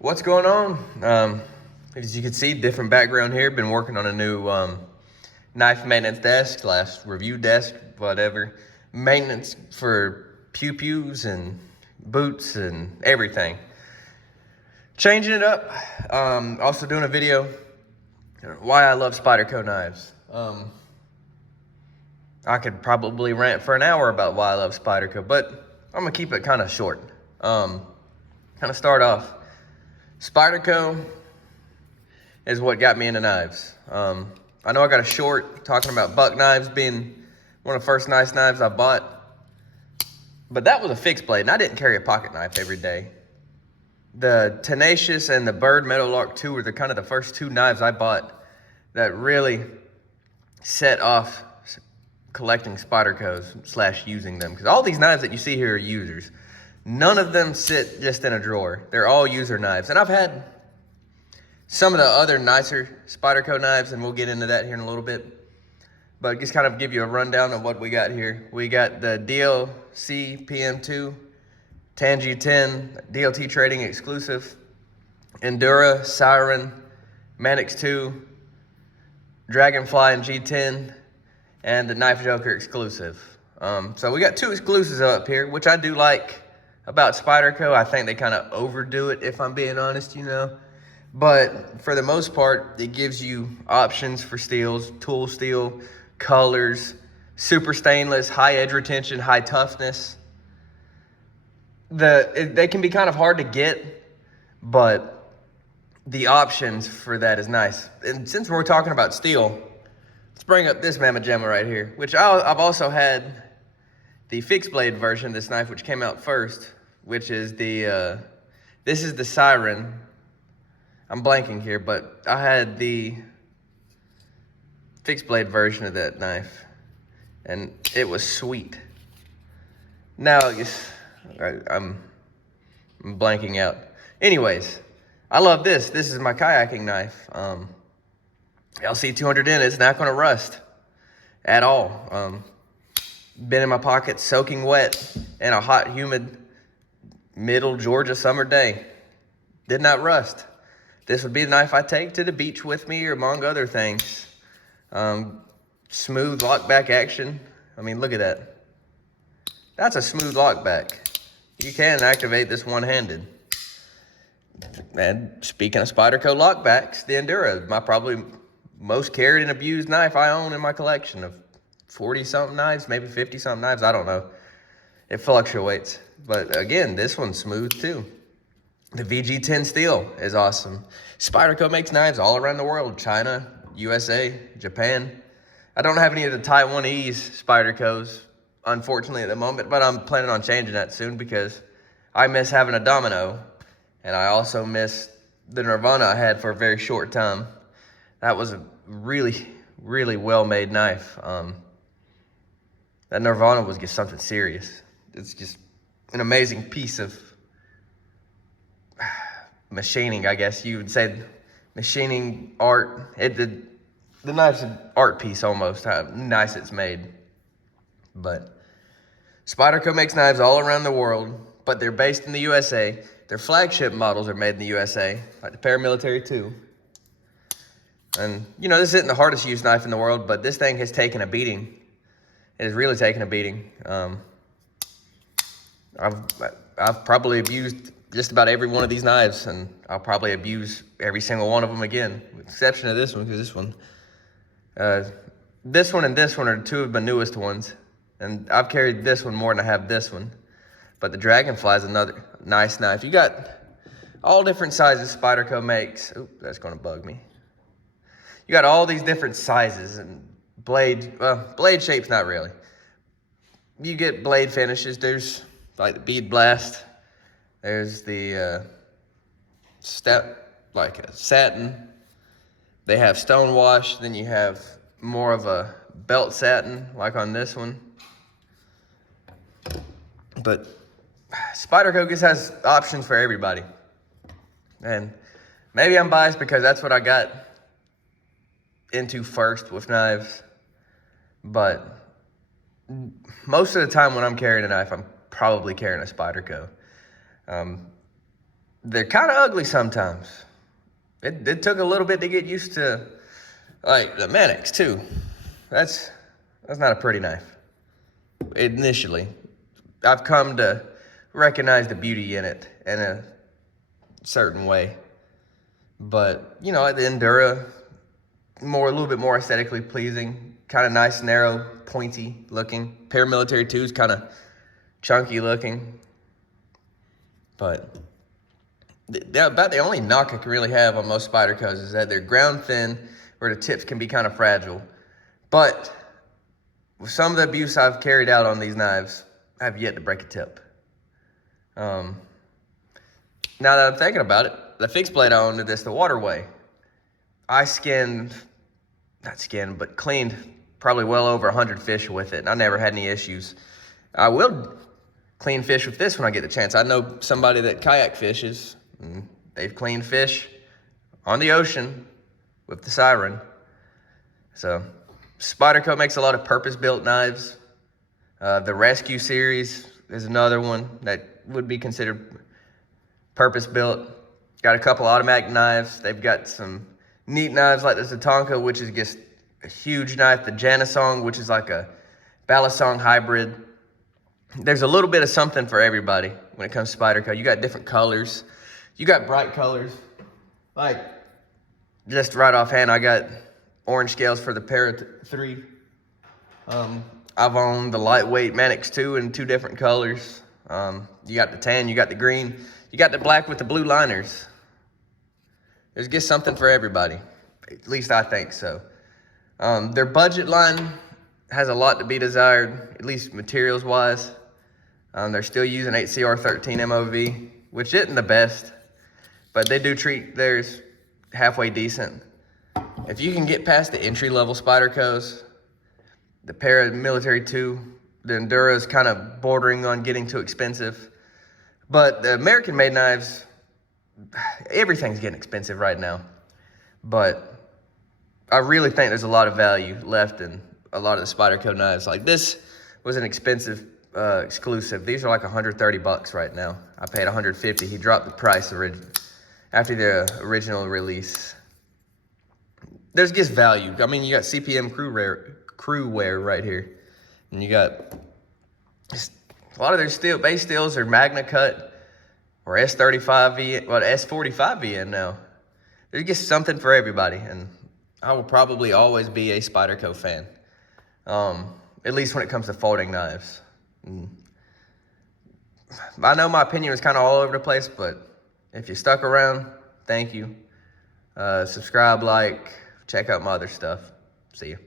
What's going on? As you can see, different background here. Been working on a new knife maintenance desk / review desk, whatever. Maintenance for pew-pews and boots and everything. Changing it up. Also doing a video why I love Spyderco knives. I could probably rant for an hour about why I love Spyderco, but I'm gonna keep it kind of short. Kind of start off. Spyderco is what got me into knives. I know I got a short talking about buck knives being one of the first nice knives I bought, but that was a fixed blade, and I didn't carry a pocket knife every day. The Tenacious and the Bird Meadowlark 2 were kind of the first two knives I bought that really set off collecting Spydercos / using them, because all these knives that you see here are users. None of them sit just in a drawer. They're all user knives. And I've had some of the other nicer Spyderco knives, and we'll get into that here in a little bit. But just kind of give you a rundown of what we got here. We got the DLC PM2, Tangi 10, DLT Trading exclusive, Endura, Siren, Manix 2, Dragonfly and G10, and the Knife Joker exclusive. So we got two exclusives up here, which I do like about Spyderco. I think they kind of overdo it, if I'm being honest, But for the most part, it gives you options for steels, tool steel, colors, super stainless, high edge retention, high toughness. They can be kind of hard to get, but the options for that is nice. And since we're talking about steel, let's bring up this Mamma Jamma right here, which I've also had the fixed blade version of this knife, which came out first, which is this is the Siren. I'm blanking here, but I had the fixed blade version of that knife, and it was sweet. Now, I'm blanking out. Anyways, I love this. This is my kayaking knife. LC200N, it's not gonna rust at all. Been in my pocket soaking wet in a hot, humid, middle Georgia summer day. Did not rust. This would be the knife I take to the beach with me, or among other things. Smooth lockback action. I mean, look at that. That's a smooth lockback. You can activate this one-handed. And speaking of Spyderco lockbacks, the Endura, my probably most carried and abused knife I own in my collection of 40-something knives, maybe 50-something knives, I don't know. It fluctuates. But again, this one's smooth too. The VG10 steel is awesome. Spyderco makes knives all around the world. China, USA, Japan. I don't have any of the Taiwanese Spydercos, unfortunately, at the moment, but I'm planning on changing that soon because I miss having a Domino, and I also miss the Nirvana I had for a very short time. That was a really, really well-made knife. That Nirvana was just something serious. It's just an amazing piece of machining, I guess you would say. Machining art. The knife's an art piece almost, how nice it's made. But Spyderco makes knives all around the world, but they're based in the USA. Their flagship models are made in the USA, like the Paramilitary 2. And, this isn't the hardest used knife in the world, but this thing has taken a beating. It has really taken a beating. I've probably abused just about every one of these knives, and I'll probably abuse every single one of them again, with the exception of this one, because this one and this one are two of my newest ones, and I've carried this one more than I have this one. But the Dragonfly is another nice knife. You got all different sizes Spyderco makes. Oop, that's gonna bug me. You got all these different sizes and blade shapes, not really. You get blade finishes. There's like the Bead Blast. There's the like a satin. They have stone wash. Then you have more of a belt satin, like on this one. But Spyderco just has options for everybody. And maybe I'm biased because that's what I got into first with knives. But most of the time when I'm carrying a knife, I'm probably carrying a Spyderco. they're kind of ugly sometimes. It took a little bit to get used to, like, the Mannix too. That's not a pretty knife. Initially, I've come to recognize the beauty in it in a certain way. But, you know, the Endura, a little bit more aesthetically pleasing, kind of nice, narrow, pointy looking. Paramilitary 2 is kind of chunky looking. But about the only knock I can really have on most Spydercos is that they're ground thin, where the tips can be kind of fragile. But with some of the abuse I've carried out on these knives, I've yet to break a tip. Now that I'm thinking about it, the fixed blade I owned the Waterway, I cleaned probably well over 100 fish with it, and I never had any issues. I will clean fish with this when I get the chance. I know somebody that kayak fishes, and they've cleaned fish on the ocean with the Siren. So Spyderco makes a lot of purpose-built knives. The Rescue series is another one that would be considered purpose-built. Got a couple automatic knives. They've got some neat knives like the Tatanka, which is just a huge knife. The Janasong, which is like a Balisong hybrid. There's a little bit of something for everybody when it comes to Spyderco. You got different colors. You got bright colors. Like, just right offhand, I got orange scales for the Para 3. I've owned the lightweight Mannix 2 in 2 different colors. You got the tan, you got the green, you got the black with the blue liners. There's just something for everybody. At least I think so. Their budget line has a lot to be desired, at least materials-wise. They're still using 8CR13 MOV, which isn't the best, but they do treat theirs halfway decent. If you can get past the entry-level Spydercos, the Paramilitary 2, the Endura is kind of bordering on getting too expensive. But the American-made knives, everything's getting expensive right now. But I really think there's a lot of value left in a lot of the Spyderco knives. Like, this was an expensive exclusive. These are like 130 bucks right now. I paid 150. He dropped the price after the original release. There's just value. I mean, you got CPM crew wear right here, and you got a lot of their base steels are Magna Cut or S35 VN, well, S45 VN now. There's just something for everybody, and I will probably always be a Spyderco fan, at least when it comes to folding knives. I know my opinion was kind of all over the place, but if you stuck around, thank you. Subscribe, like, check out my other stuff. See you.